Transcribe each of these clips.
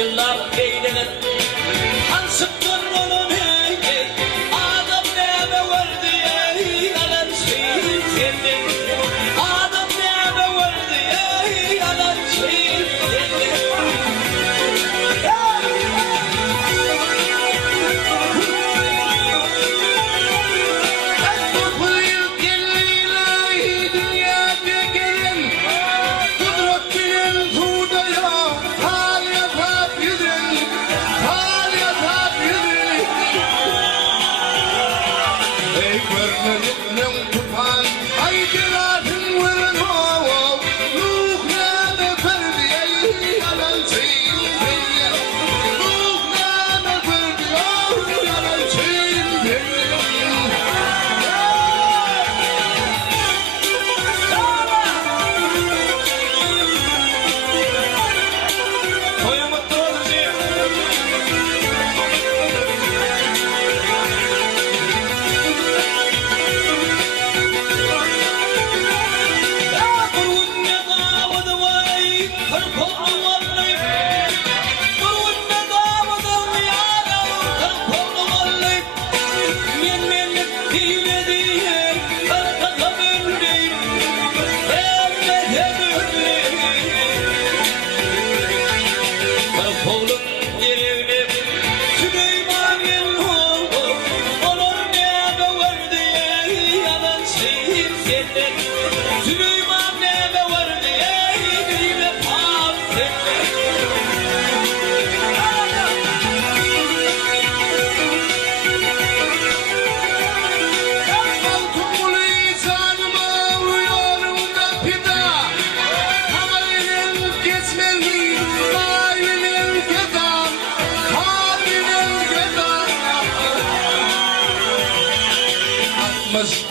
yıllar eğlenir. Hansıktır onun hey, adam neme verdi ey, alan şeyin seni. Adam neme verdi ey, alan şeyin seni.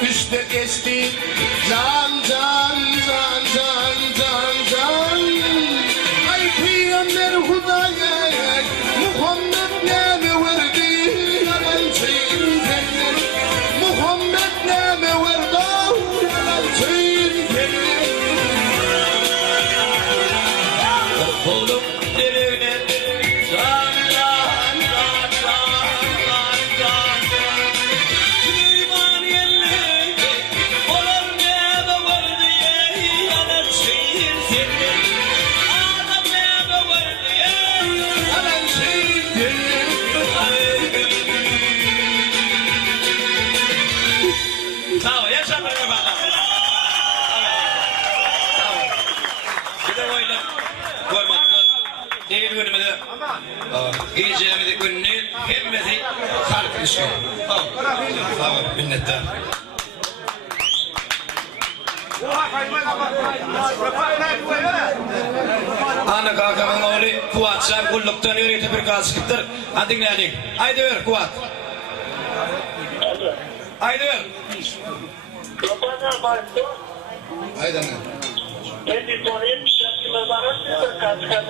Üste geçti can can can can can can. Ay Peygamber Hudaya Muhammed neme verdi yalan şeyin seni. Muhammed neme verdi yalan şeyin seni. Oğlum derine can can can can can. Süleyman yerli olur neme verdi yalan şeyin seni. Adam neme verdi yalan şeyin seni. Sağ ol, yaşa böyle bakalım. Bir de böyle koymaklar. Değil günümüzde. Giyeceğimizi gününü hemmeti halk işi. Sağ ol, minnettar. Ana kakamın oğlu Kuvat'san kulluktan yürüyüp bir kalsıktır. Hadi dinleyelim. Haydi ver Kuvat. Haydi ver. Haydi anne. Эти туалет, сейчас мы заработали, как